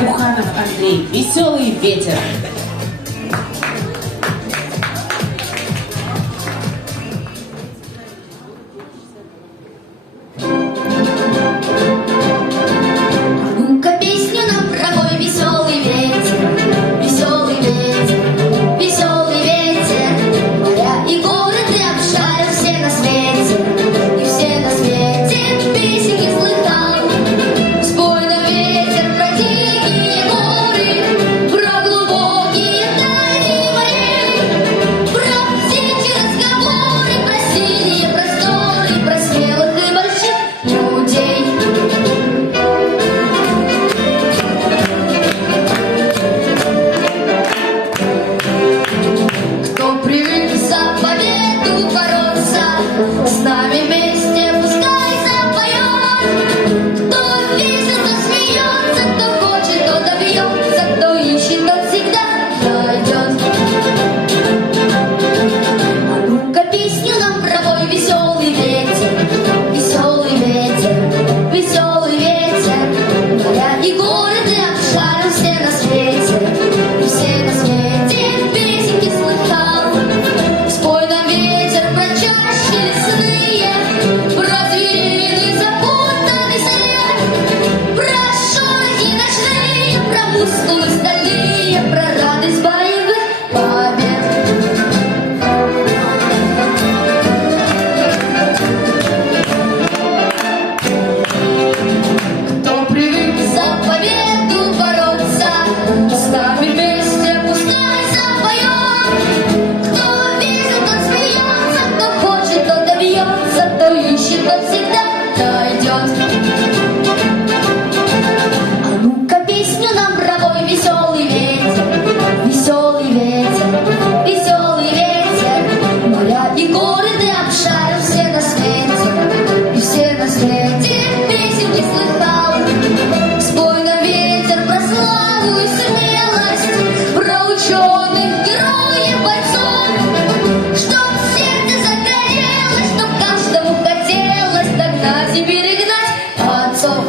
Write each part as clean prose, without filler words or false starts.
Буханов Андрей. Веселый ветер. С нами вместе пускай запоет. Кто весел, кто смеется, кто хочет, кто добьется, кто ищет, тот всегда найдет. А ну-ка песню нам пропой, веселый ветер, веселый ветер, веселый ветер. Моря и горы ты обшарил все на свете, и все на свете песенки слыхал. Спой нам, ветер, про чащи лесные, про звериный запутанный след, про шорохи ночные, про мускулы стальные, про радость боевых побед. Кто привык за победу бороться, с нами вместе пускай запоет. Кто весел, тот смеется, кто хочет, тот добьется, кто ищет, тот всегда найдет. А ну-ка песню нам пропой, веселый ветер, веселый ветер, веселый ветер. Моря и горы ты обшарил все на свете, и все на свете песенки слыхал. Спой нам, ветер, про славу и смелость, про ученых, героев, бойцов, чтоб сердце загорелось, чтоб каждому хотелось догнать и перегнать отцов.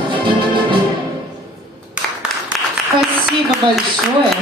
Спасибо большое.